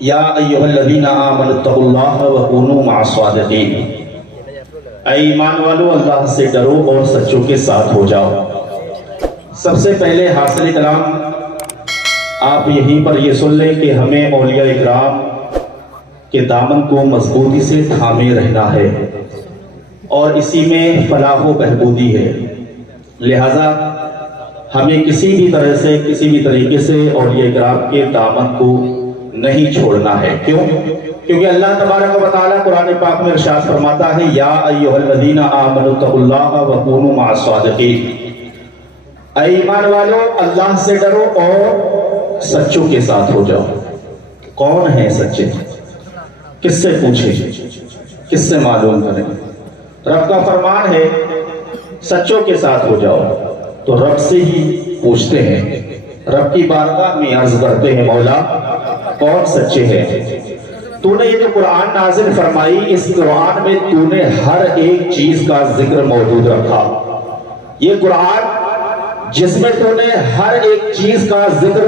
یا ایھا الذین آمنوا اتقوا اللہ وکونوا مع الصادقین، اے ایمان والو اللہ سے ڈرو اور سچوں کے ساتھ ہو جاؤ۔ سب سے پہلے حاصل کلام آپ یہیں پر یہ سن لیں کہ ہمیں اولیاء اکرام کے دامن کو مضبوطی سے تھامے رہنا ہے اور اسی میں فلاح و بہبودی ہے، لہذا ہمیں کسی بھی طرح سے کسی بھی طریقے سے اولیاء اکرام کے دامن کو نہیں چھوڑنا ہے۔ کیوں؟ کیونکہ اللہ تبارک و تعالیٰ قرآن پاک میں ارشاد فرماتا ہے یا ایھا الذین آمنوا اتقوا اللہ وکونوا مع الصادقین، اے ایمان والو اللہ سے ڈرو اور سچوں کے ساتھ ہو جاؤ۔ کون ہیں سچے؟ کس سے پوچھیں، کس سے معلوم کریں؟ رب کا فرمان ہے سچوں کے ساتھ ہو جاؤ، تو رب سے ہی پوچھتے ہیں، رب کی بارگاہ میں عرض کرتے ہیں مولا کون سچے ہیں؟ تو نے یہ جو قرآن نازل فرمائی، اس قرآن میں تو نے ہر ایک چیز کا ذکر موجود رکھا۔ یہ قرآن جس میں تو نے ہر ایک چیز کا ذکر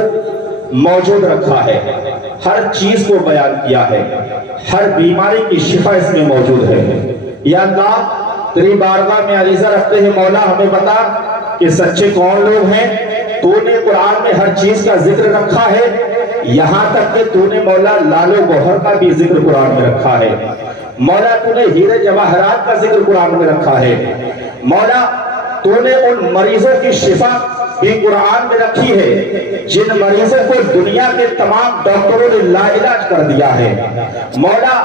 موجود رکھا ہے، ہر چیز کو بیان کیا ہے، ہر بیماری کی شفا اس میں موجود ہے۔ یا اللہ تیری بارگاہ میں عریضہ رکھتے ہیں مولا ہمیں بتا کہ سچے کون لوگ ہیں۔ تو نے قرآن میں ہر چیز کا ذکر رکھا ہے، یہاں تک کہ تو نے مولا لال و گوہر کا بھی ذکر قرآن میں رکھا ہے۔ مولا تو نے ہیرے جواہرات کا ذکر قرآن میں رکھا ہے۔ مولا تو نے ان مریضوں کی شفا بھی قرآن میں رکھی ہے جن مریضوں کو دنیا کے تمام ڈاکٹروں نے لا علاج کر دیا ہے۔ مولا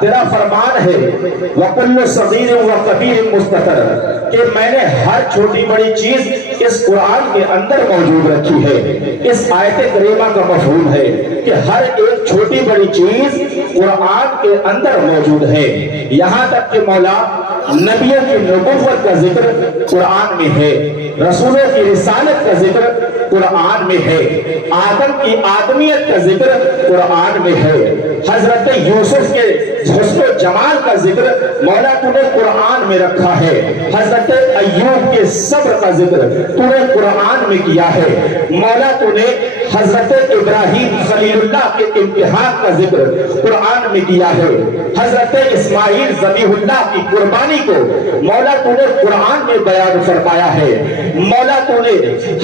تیرا فرمان ہے وَكُلُّ صَغِيرٍ وَكَبِيرٍ مُسْتَطَرٍ کہ میں نے ہر چھوٹی بڑی چیز اس قرآن کے اندر موجود رکھی ہے۔ اس آیت کریمہ کا مفہوم ہے کہ ہر ایک چھوٹی بڑی چیز قرآن کے اندر موجود ہے، یہاں تک کہ مولا نبیوں کی نبوت کا ذکر قرآن میں ہے، رسولوں کی رسالت کا ذکر قرآن میں ہے، آدم کی آدمیت کا ذکر قرآن میں ہے، حضرت یوسف کے حسن و جمال کا ذکر مولا تو نے قرآن میں رکھا ہے، حضرت ایوب کے صبر کا ذکر تو نے قرآن میں کیا ہے، مولا تو نے حضرت ابراہیم خلیل اللہ کے امتحان کا ذکر قرآن میں کیا ہے، حضرت اسماعیل ذبیح اللہ کی قربانی کو مولا تو نے قرآن میں بیان فرمایا ہے، مولا تو نے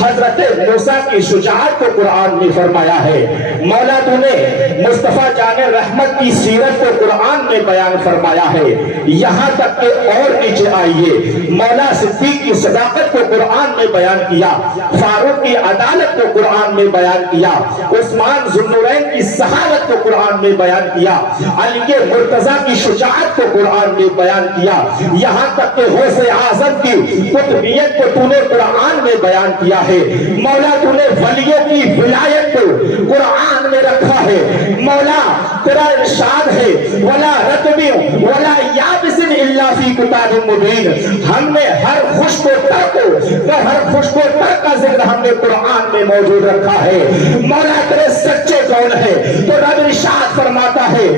حضرت موسیٰ کی شجاعت کو قرآن میں فرمایا ہے، مولا تو نے مصطفیٰ جان رحمت کی سیرت کو قرآن میں بیان فرمایا ہے، یہاں تک کہ اور نیچے آئیے مولا صدیق کی صداقت کو قرآن میں بیان کیا، فاروق کی عدالت کو قرآن میں بیان کیا، عثمان ذو النورین کی صحابت کو قرآن میں بیان کیا، علی مرتضیٰ کی شجاعت کو قرآن میں بیان کیا، یہاں تک کہ غوث اعظم کی قطبیت کو تو نے قرآن میں بیان کیا ہے، مولا تو نے ولیوں کی ولایت کو قرآن میں رکھا ہے، مولا تیرا ارشاد ہے وَلَا رَتْبٍ وَلَا يَابِسٍ إِلَّا فِي كِتَابٍ مُبِينٍ، ہم نے ہر خشک و تر کا ذکر ہم نے قرآن میں موجود رکھا ہے۔ مولا تیرے سچے کون ہے؟ تو رب ارشاد فرماتا ہے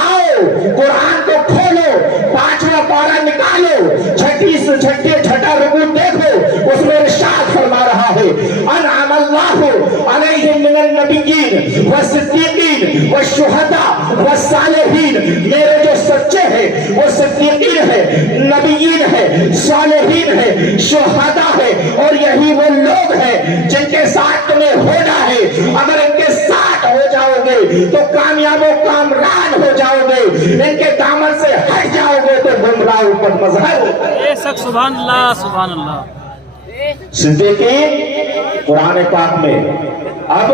آؤ قرآن کو کھولو، 5واں پارہ نکالو، چھٹا رکوع دیکھو، اس میں ارشاد فرما رہا ہے انعم اللہ علیہم من النبیین والصدیقین والشہداء والصالحین، میرے جو سچے ہیں وہ صدیقین ہیں، نبیین ہیں، صالحین ہیں، شہداء ہیں، اور یہی وہ لوگ ہیں جن کے ساتھ تمہیں ہونا ہے۔ اگر ان کے ساتھ ہو جاؤ گے تو کامیاب و کامران ہو جاؤ گے، ان کے دامن سے ہٹ جاؤ گے تو گمراہ اوپر مظہر۔ سبحان اللہ سبحان اللہ۔ صدیقین قرآن پاک میں اب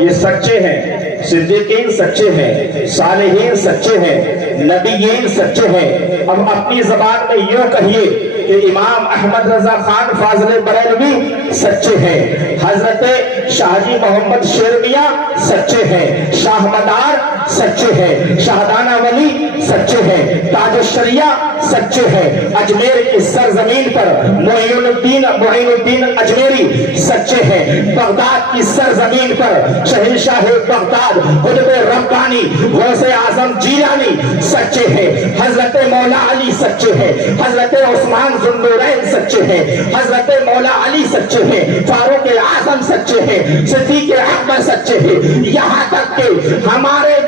یہ سچے ہیں، صدیقین سچے ہیں، صالحین سچے ہیں، نبیین سچے ہیں۔ اب اپنی زبان میں یوں کہیے کہ امام احمد رضا خان فاضل بریلوی سچے ہیں، حضرت شاہ جی محمد شیر میاں سچے ہیں، شاہ مدار سچے ہیں، شاہدانہ ولی سچے ہیں، تاج الشریعہ سچے ہیں، اجمیر کی سرزمین پر معین الدین اجمیری سچے ہیں، بغداد کی سرزمین پر شہنشاہ بغداد قطب ربانی غوث اعظم جیلانی سچے ہیں، حضرت مولا علی سچے ہیں، حضرت عثمان ذو النورین سچے ہیں، حضرت مولا علی سچے ہیں، فاروق اعظم سچے ہیں، صدیق اکبر سچے ہیں، یہاں تک کہ ہمارے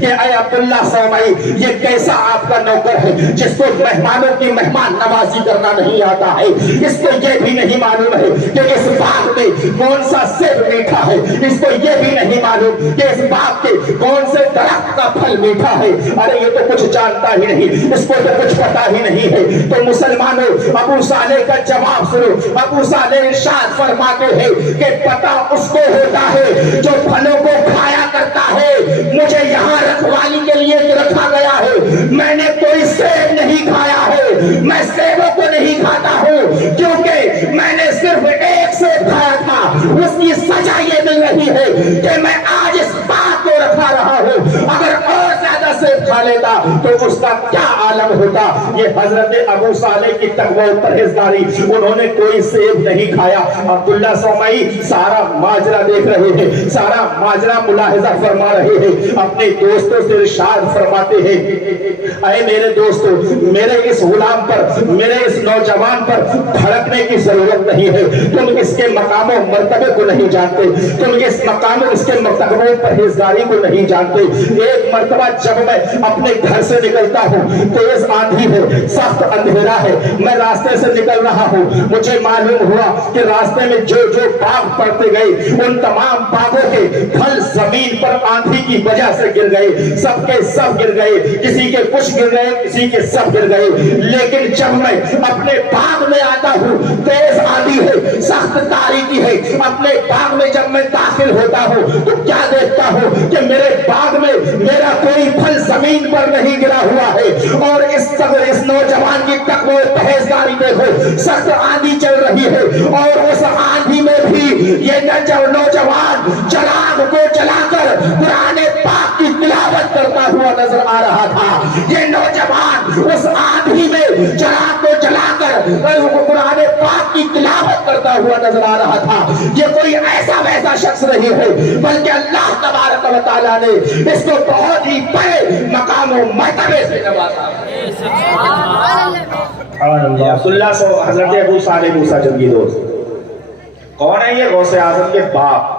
کہ اے عبداللہ سومئی یہ کیسا آپ کا نوکر ہے جس کو مہمانوں کی مہمان نوازی کرنا نہیں آتا ہے، اس کو یہ بھی نہیں معلوم ہے کہ اس باغ میں کون سا سیب میٹھا ہے، اس کو یہ بھی نہیں معلوم کہ اس باغ کے کون سے درخت کا پھل میٹھا ہے، ارے یہ تو کچھ جانتا ہی نہیں، اس کو تو کچھ پتا ہی نہیں ہے۔ تو مسلمانوں ابو صالح کا جواب سنو، ابو صالح ارشاد فرماتے ہیں کہ پتا اس کو ہوتا ہے جو پھلوں کو کھایا کرتا ہے، مجھے یہاں رکھوالی کے لیے رکھا گیا ہے، میں نے کوئی سیب نہیں کھایا ہے، میں سیبوں کو نہیں کھاتا ہوں کیونکہ میں نے صرف ایک سیب کھایا تھا، اس کی سزا یہ مل رہی ہے کہ میں آج اس بات کو رکھا رہا ہوں، اگر اور زیادہ سیب کھا لیتا تو اس کا کیا عالم ہوتا۔ یہ حضرت ابو صالح کی تقوی و پرہیزگاری، انہوں نے کوئی سیب نہیں کھایا۔ عبداللہ سومئی سارا ماجرا دیکھ رہے ہیں، سارا ماجرا ملاحظہ فرما رہے ہیں، اپنے دوستوں سے ارشاد فرماتے ہیں اے میرے دوستو، میرے اس غلام پر، میرے اس نوجوان پر بھڑکنے کی ضرورت نہیں ہے، تم اس کے مقام و مرتبے کو نہیں جانتے، تم اس مقام و اس کے مرتبے پرہیزگاری کو نہیں جانتے۔ ایک مرتبہ جب میں اپنے گھر سے نکلتا ہوں، تیز آندھی ہے، سخت اندھیرا ہے، میں راستے سے نکل رہا ہوں، مجھے معلوم ہوا کہ راستے میں جو جو باغ پڑتے گئے ان تمام باغوں کے پھل زمین پر آندھی کی وجہ سے گر گئے، سب کے سب گر گئے، کسی کے کچھ گر گئے، کسی کے سب گر گئے۔ لیکن جب میں اپنے باغ میں آتا ہوں، تیز آندھی ہے، سخت تاریکی ہے، اپنے باغ میں جب میں داخل ہوتا ہوں تو کیا دیکھتا ہوں کہ میرے باغ میں میرا کوئی پھل زمین پر نہیں گرا ہوا ہے، اور اس نوجوان کی تقوی و پرہیزگاری دیکھو، سخت آندھی چل رہی ہے اور اس آندھی میں بھی یہ نوجوان چراغ کو جلا کر قرآن پاک کی تلاوت کرتا ہوا نظر آ رہا تھا۔ یہ نوجوان اس آندھی میں چراغ کو جلا کر قرآن پاک کی تلاوت کرتا ہوا نظر آ رہا تھا۔ یہ کوئی ایسا ویسا شخص نہیں ہے، بلکہ اللہ تبارک و تعالیٰ نے اس کو بہت ہی بڑے مقام و مرتبے سے نوازا۔ عبداللہ سو حضرت ابو صالح موسیٰ جنگی دوست کون ہے؟ یہ غوث اعظم کے باپ۔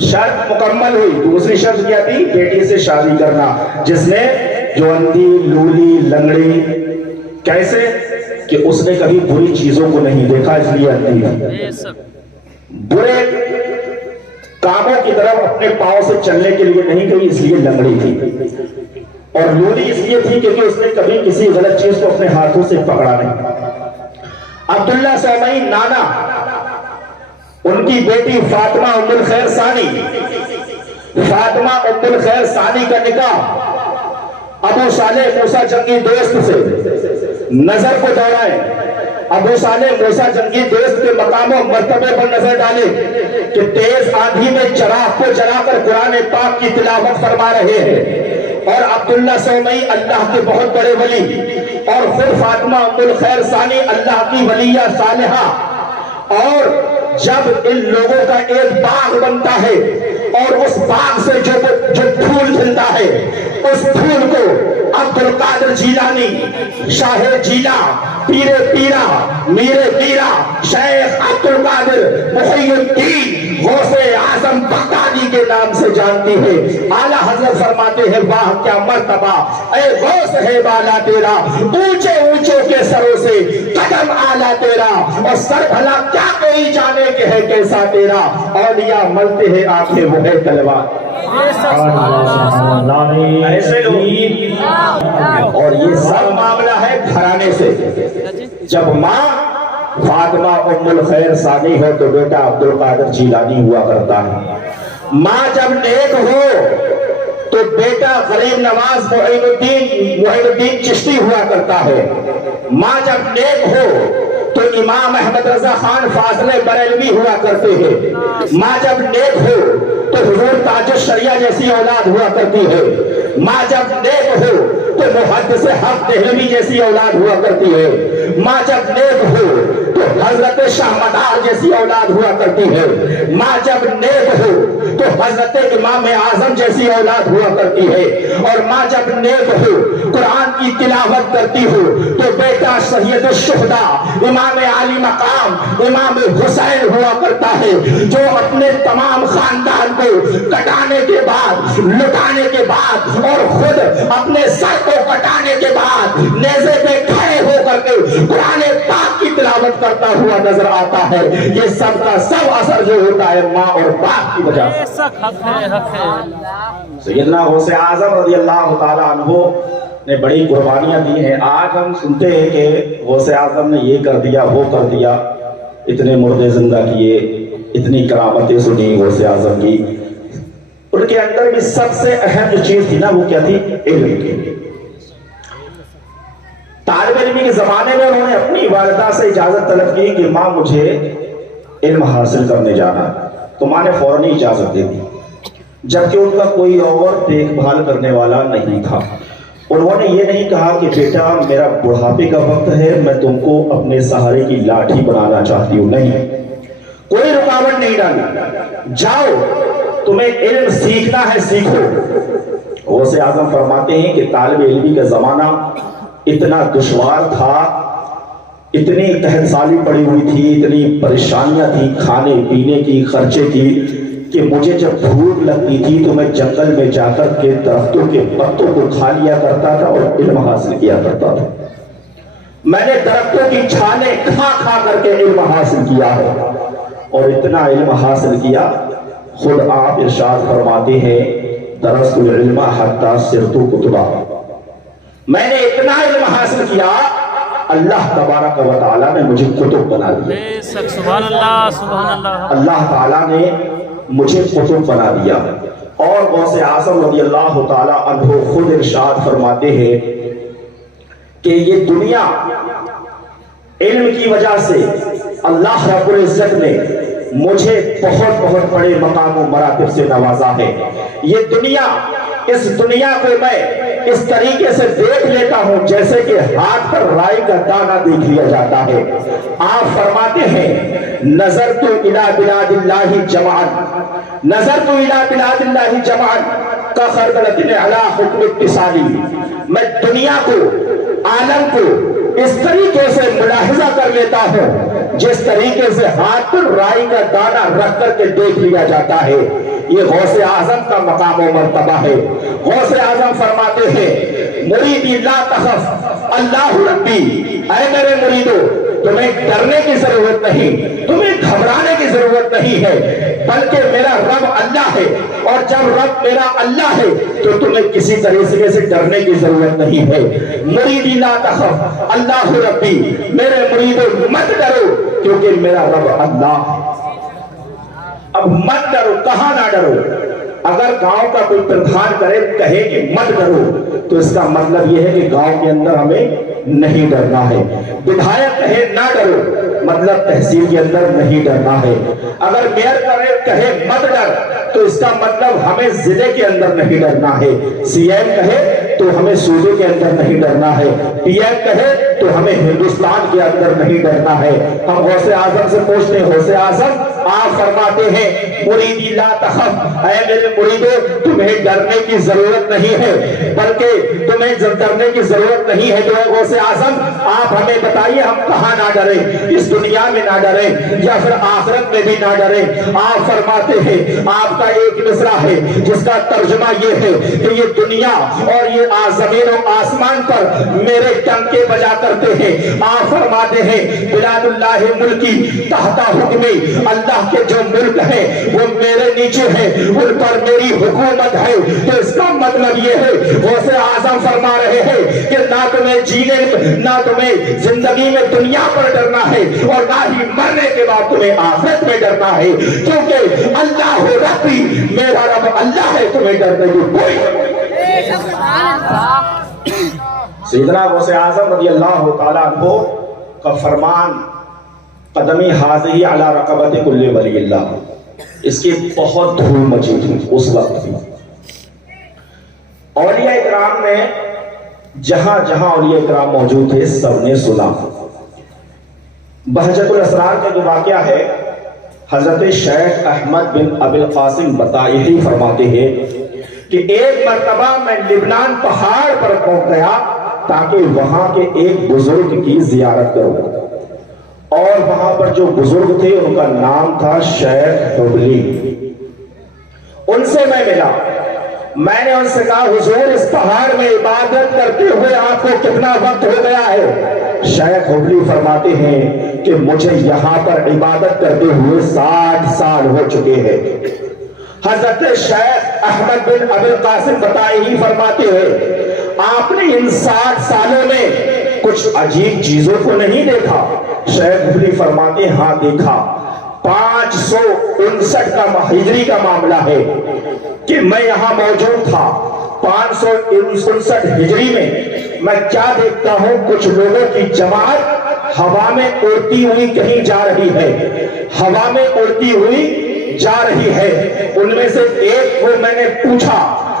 شرط مکمل ہوئی، دوسری شرط کیا تھی؟ بیٹی سے شادی کرنا، جس نے جو اندھی، لولی، لنگڑی، کیسے کہ اس نے کبھی بری چیزوں کو نہیں دیکھا اس لیے اندھی ہے، برے کاموں کی طرف اپنے پاؤں سے چلنے کے لیے نہیں گئی اس لیے لنگڑی تھی، اور لولی اس لیے تھی کیونکہ اس نے کبھی کسی غلط چیز کو اپنے ہاتھوں سے پکڑا نہیں۔ عبداللہ سومئی نانا، ان کی بیٹی فاطمہ ام الخیر ثانی، فاطمہ ام الخیر ثانی کا نکاح ابو صالح موسیٰ جنگی دوست سے نظر کو دوڑائے، ابو صالح موسیٰ جنگی دوست کے مقام و مرتبے پر نظر ڈالے کہ تیز آندھی میں چراغ کو جلا کر قرآن پاک کی تلاوت فرما رہے ہیں، اور عبداللہ سومئی اللہ کے بہت بڑے ولی، اور پھر فاطمہ ام الخیر ثانی اللہ کی ولیہ صالحہ، اور جب ان لوگوں کا ایک باغ بنتا ہے اور اس باغ سے جو پھول کھلتا ہے اس پھول کو عبد القادر جیلانی، شاہ جیلا، پیر پیرا، میر پیرا، شیخ عبد القادر محی الدین غوث اعظم بغدادی کے نام سے جانتی ہے۔ اعلیٰ حضرت فرماتے ہیں واہ کیا مرتبہ، اے غوث ہے بالا تیرا، اونچے اونچوں کے سروں سے قدم اعلیٰ تیرا، اور سر بھلا کیا کوئی جانے کہ ہے کیسا تیرا، اولیاء ملتے ہیں آنکھیں وہ ہے تلوار۔ ایسے لوگ، اور یہ سب معاملہ ہے گھرانے سے۔ جب ماں فاطمہ ام الخیر ثانی ہو تو بیٹا عبد القادر جیلانی ہوا کرتا ہے، ماں جب نیک ہو تو بیٹا غریب نواز معین الدین چشتی ہوا کرتا ہے، ماں جب نیک ہو تو امام احمد رضا خان فاضل بریلوی ہوا کرتے ہیں، ماں جب نیک ہو تو حضور تاج الشریعہ جیسی اولاد ہوا کرتی ہے، ماں جب نیک ہو تو محدث حق دہلوی جیسی اولاد ہوا کرتی ہے، ماں جب نیک ہو تو حضرت شاہ مدار جیسی اولاد ہوا کرتی ہے، ماں جب نیک ہو تو حضرت امام اعظم جیسی اولاد ہوا کرتی ہے، اور ماں جب نیک ہو قرآن کی تلاوت کرتی ہو تو بیٹا سید الشہداء امام عالی مقام امام حسین ہوا کرتا ہے، جو اپنے تمام خاندان کو کٹانے کے بعد، لٹانے کے بعد اور خود اپنے سر کو کٹانے کے بعد نیزے پہ کھڑے ہو کر کے قرآن پاک کی تلاوت کرتا ہوا نظر آتا ہے۔ یہ سب کا سب اثر جو ہوتا ہے ماں اور باپ کی وجہ سے۔ بے شک حق ہے، حق ہے۔ سیدنا غوث اعظم رضی اللہ تعالیٰ عنہ نے بڑی قربانیاں دی ہیں۔ آج ہم سنتے ہیں کہ غوث اعظم نے یہ کر دیا، وہ کر دیا، اتنے مردے زندہ کیے، اتنی کرامتیں سنی غوث اعظم کی۔ ان کے اندر بھی سب سے اہم جو چیز تھی نا وہ کیا تھی؟ علم کی۔ طالب علمی کے زمانے میں انہوں نے اپنی والدہ سے اجازت طلب کی کہ ماں مجھے علم حاصل کرنے جانا، تو ماں نے فوراً اجازت دے دی، جبکہ ان کا کوئی اور دیکھ بھال کرنے والا نہیں تھا۔ انہوں نے یہ نہیں کہا کہ بیٹا میرا بڑھاپے کا وقت ہے، میں تم کو اپنے سہارے کی لاٹھی بنانا چاہتی ہوں، نہیں، کوئی رکاوٹ نہیں ڈالی، جاؤ تمہیں علم سیکھنا ہے سیکھو۔ غوث اعظم فرماتے ہیں کہ طالب علمی کا زمانہ اتنا دشوار تھا، اتنی قحط سالی پڑی ہوئی تھی، اتنی پریشانیاں تھی کھانے پینے کی، خرچے کی، کہ مجھے جب بھوک لگتی تھی تو میں جنگل میں جا کر کے درختوں کے پتوں کو کھا لیا کرتا تھا اور علم حاصل کیا کرتا تھا۔ میں نے درختوں کی چھالیں کھا کھا کر کے علم حاصل کیا ہے، اور اتنا علم حاصل کیا، خود آپ ارشاد فرماتے ہیں درست العلم حتی صرت کتبا، میں نے اتنا علم حاصل کیا اللہ تبارک و تعالیٰ نے مجھے کتب بنا دیا۔ بے شک سبحان اللہ، سبحان اللہ۔ اللہ تعالیٰ نے مجھے کتب بنا دیا۔ اور غوث اعظم رضی اللہ تعالیٰ عنہ خود ارشاد فرماتے ہیں کہ یہ دنیا علم کی وجہ سے اللہ رب العزت نے مجھے بہت بہت بڑے مقام و مراتب سے نوازا ہے۔ یہ دنیا، اس دنیا کو میں اس طریقے سے دیکھ لیتا ہوں جیسے کہ ہاتھ پر رائی کا دانہ دیکھ لیا جاتا ہے۔ آپ فرماتے ہیں نظرت الی بلاد اللہ جمعا، نظرت الی بلاد اللہ جمعا کخردلۃ علی حکم اتصالی، میں دنیا کو، عالم کو اس طریقے سے ملاحظہ کر لیتا ہوں جس طریقے سے ہاتھ پر رائی کا دانہ رکھ کر کے دیکھ لیا جاتا ہے۔ یہ غوث اعظم کا مقام و مرتبہ ہے۔ غوث اعظم فرماتے ہیں مریدی لا تخف اللہ ربی، اے میرے مریدو تمہیں ڈرنے کی ضرورت نہیں، تمہیں گھبرانے کی ضرورت نہیں ہے، بلکہ میرا رب اللہ ہے، اور جب رب میرا اللہ ہے تو تمہیں کسی طریقے سے ڈرنے کی ضرورت نہیں ہے۔ مریدی لا تخف اللہ ربی، میرے مریدو مت ڈرو کیونکہ میرا رب اللہ ہے۔ اب مت ڈرو، کہاں نہ ڈرو؟ اگر گاؤں کا کوئی پردھان کہے کہ مت ڈرو تو اس کا مطلب یہ ہے کہ گاؤں کے اندر ہمیں نہیں ڈرنا ہے۔ ودھایک کہے نہ ڈرو مطلب تحصیل کے اندر نہیں ڈرنا ہے۔ اگر میئر کہے مت ڈر تو اس کا مطلب ہمیں ضلع کے اندر نہیں ڈرنا ہے۔ سی ایم کہے تو ہمیں صوبے کے اندر نہیں ڈرنا ہے۔ پی ایم کہے تو ہمیں ہندوستان کے اندر نہیں ڈرنا ہے۔ ہم غوث اعظم سے پوچھتے ہیں غوث اعظم آپ فرماتے ہیں مریدی لا تخف، اے میرے مریدو تمہیں ڈرنے کی ضرورت نہیں ہے، بلکہ تمہیں ڈرنے کی ضرورت نہیں ہے۔ جو ہے غوث اعظم آپ ہمیں بتائیے ہم کہاں نہ ڈریں، اس دنیا میں نہ ڈریں یا پھر آخرت میں بھی نہ ڈریں۔ آپ فرماتے ہیں آپ کا ایک مصرع ہے جس کا ترجمہ یہ ہے کہ یہ دنیا اور یہ زمین و آسمان پر میرے ٹنکے بجا کرتے ہیں۔ آپ فرماتے ہیں بلاد اللہ ملکی تحت حکمی، اللہ کے جو ملک ہے وہ میرے نیچے ہے، ان پر میری حکومت ہے۔ تو اس کا مطلب یہ ہے غوث اعظم فرما رہے ہیں کہ نہ تمہیں جینے، نہ تمہیں زندگی میں دنیا پر ڈرنا ہے اور نہ ہی مرنے کے بعد تمہیں آخرت میں ڈرنا ہے، کیونکہ اللہ ربی، میرا رب اللہ ہے، تمہیں ڈرنے کی کوئی ضرورت نہیں۔ سیدنا غوث اعظم رضی اللہ تعالیٰ عنہ کا فرمان قدمی حاضری علی رقبت کل ولی اللہ، اس کی بہت دھوم مچی تھی اس وقت بھی۔ اولیاء اکرام میں جہاں جہاں اولیاء اکرام موجود تھے سب نے سنا۔ بہجت الاسرار کا جو واقعہ ہے حضرت شیخ احمد بن ابی القاسم بطائحی فرماتے ہیں کہ ایک مرتبہ میں لبنان پہاڑ پر پہنچ گیا تاکہ وہاں کے ایک بزرگ کی زیارت کروں، اور وہاں پر جو بزرگ تھے ان کا نام تھا شیخ حبلی۔ ان سے میں ملا، میں نے ان سے کہا حضور اس پہاڑ میں عبادت کرتے ہوئے آپ کو کتنا وقت ہو گیا ہے؟ شیخ حبلی فرماتے ہیں کہ مجھے یہاں پر عبادت کرتے ہوئے 60 سال ہو چکے ہیں۔ حضرت شیخ احمد بن ابی القاسم بطائحی فرماتے ہیں آپ نے ان 60 سالوں میں کچھ عجیب چیزوں کو نہیں دیکھا؟ شیخ حبلی فرماتے ہیں ہاں دیکھا۔ 559 کا ہجری کا معاملہ ہے کہ میں یہاں موجود تھا۔ 559 ہجری میں کیا دیکھتا ہوں، کچھ لوگوں کی جماعت ہوا میں اڑتی ہوئی کہیں جا رہی ہے، ہوا میں اڑتی ہوئی جا رہی ہے۔ ان میں سے ایک کو میں نے پوچھا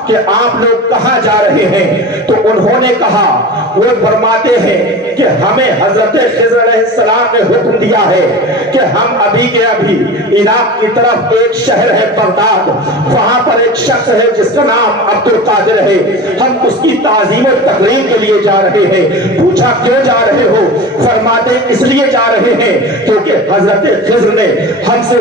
کہ آپ لوگ کہاں جا رہے ہیں؟ تو انہوں نے کہا، وہ فرماتے ہیں کہ ہمیں حضرت خضر علیہ السلام نے حکم دیا ہے کہ ہم ابھی کے ابھی عراق کی طرف ایک شہر ہے بغداد، وہاں پر ایک شخص ہے جس کا نام عبد القادر ہے، ہم اس کی تعظیم و تقریب کے لیے جا رہے ہیں۔ پوچھا کیوں جا رہے ہو؟ فرماتے اس لیے جا رہے ہیں کیونکہ حضرت خضر نے ہم سے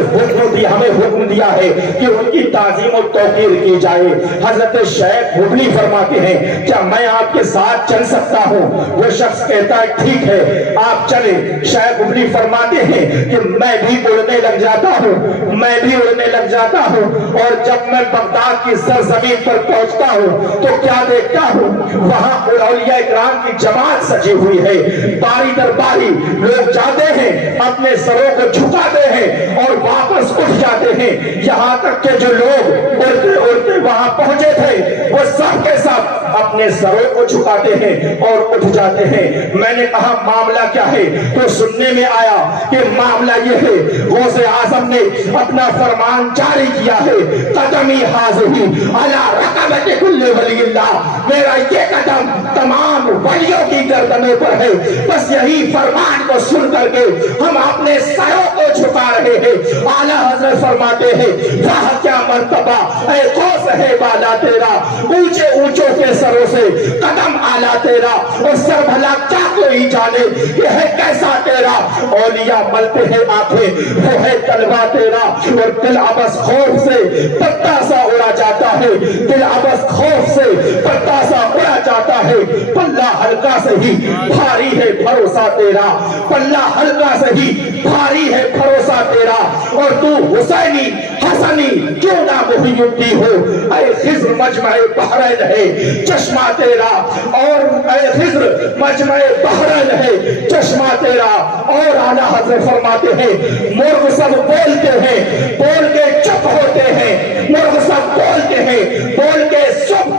ہمیں حکم دیا ہے کہ ان کی تعظیم و توقیر کی جائے۔ حضرت شیخ حبلی فرماتے ہیں کیا میں آپ کے ساتھ چل سکتا ہوں؟ وہ شخص کہتا ہے ٹھیک ہے آپ چلیں۔ شیخ حبلی فرماتے ہیں کہ میں بھی اڑنے لگ جاتا ہوں، میں بھی اڑنے لگ جاتا ہوں، اور جب میں بغداد کی سرزمین پر پہنچتا ہوں تو کیا دیکھتا ہوں، وہاں اولیاء اکرام کی جماعت سجی ہوئی ہے، باری در باری لوگ جاتے ہیں، اپنے سروں کو جھکاتے ہیں اور واپس اٹھ جاتے ہیں، یہاں تک کہ جو لوگ اڑتے اڑتے وہاں پہنچے تھے وہ سب کے سب اپنے سروں کو جھکاتے ہیں اور اٹھ جاتے ہیں۔ میں نے کہا معاملہ کیا ہے؟ تو سننے میں آیا کہ معاملہ یہ ہے غوث اعظم نے اپنا فرمان جاری کیا ہے، قدمی حاضری علی رقبت کل ولی اللہ، میرا یہ قدم تمام ولیوں کی گردنوں پر ہے۔ بس یہی فرمان کو سن کر کے ہم اپنے سروں کو جھکا رہے ہیں۔ اعلیٰ حضرت فرماتے ہیں واہ کیا مرتبہ اے غوث ہے بالا تیرا، اونچے اونچوں کے سروں سے قدم آلہ تیرا، اور سر بھلا کیا کوئی جانے یہ ہے کیسا تیرا۔ اولیاء ملتے ہیں آنکھیں وہ ہے طلبہ تیرا، اور دل ابس خوف سے پتا سا اڑا جاتا ہے، دل ابس خوف سے پتا سا اڑا جاتا ہے۔ پلہ ہلکا سے ہی بھاری ہے بھروسہ تیرا، پلہ ہلکا سے ہی بھاری ہے بھروسہ تیرا، اور تو حسینی حسنی کیوں نہ محی الدین ہو۔ اے خضر مجمع بحرین ہے چشمہ تیرا، اور اے خضر مجمع بحرین ہے چشمہ تیرا۔ اور اعلیٰ حضرت فرماتے ہیں مرغ سب بولتے ہیں بول کے چپ ہوتے ہیں، مرغ سب بولتے ہیں بول کے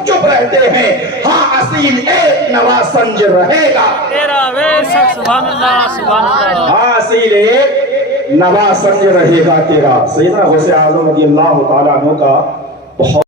چپ رہتے ہیں، ہاں اصیل ایک نوا سنج رہے گا تیرا وے سبحان اللہ سبحان اللہ۔ ہاں اصیل ایک نوا سنج رہے گا تیرا۔ سیدنا غوث اعظم رضی اللہ تعالیٰ عنہ کا بہت